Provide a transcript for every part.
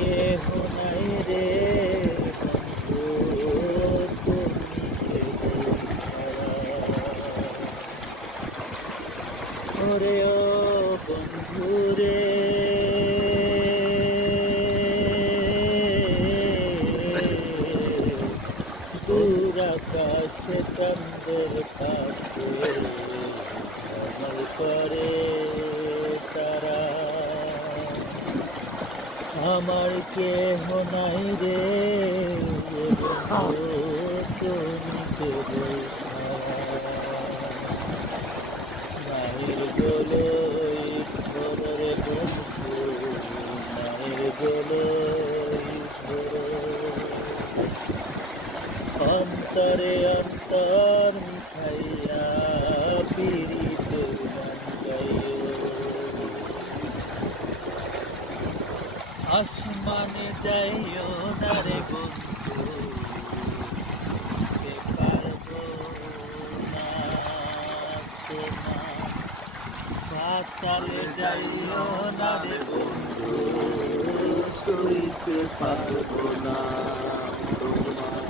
কেহ নাই রে বন্ধু, তুমি কেবল ছাড়া। ওরে ও বন্ধু রে, দূর আকাশে চন্দ্রের পাশে ঝলমল করে তারা। আমার কেহ নাই রে বন্ধু, তুমি কেবল ছাড়া। নাহির গোলই ভোরে বন্ধু, নাহির গোলই ভোরে। অন্তরে অন্তর মিশাইয়া পীড়িতের গান গাইও। আসমানে যাইও না রে বন্ধু, কে পারবো না তোমার। পাতালে যাইও না রে বন্ধু, সইতে পারবো না তোমার।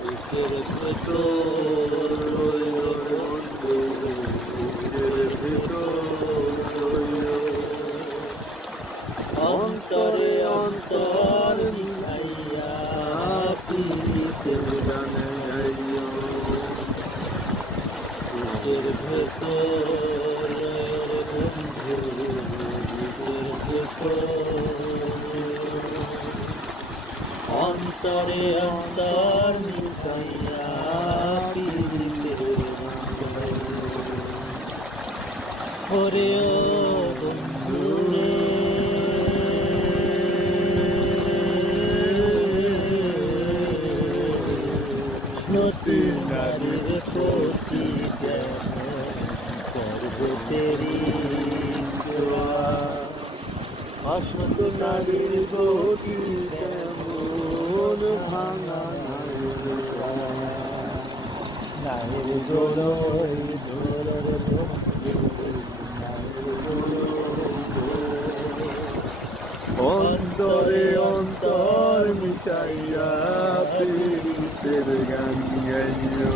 বুকের ভেতর রইলো বন্ধু, বুকের ভেতর রইলো। অন্তরে অন্তর মিশাইয়া পীড়িতের গান গাইও। বুকের ভেতর বন্ধু, বুকের ভেতর। অন্তরে অন্তর মিশাইয়া পীড়িতের গান গাইও। ওরে ও বন্ধু রে, নতুন নারীর প্রতি যেমন পর্বতেরই চূড়া, অসত নারীর প্রতি তেমন ভাঙা নারীর গোলই ধরে বন্ধু, অন্তরে অন্তর মিশাইয়া পীড়িতের গান গাইও।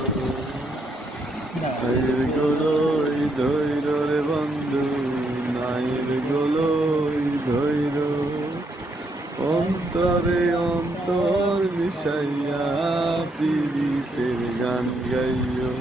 নাইর গোলই ধৈর রে বন্ধু, নাইর গোলই ধৈর। অন্তরে অন্তর মিশাইয়া পীড়িতের গান গাইও।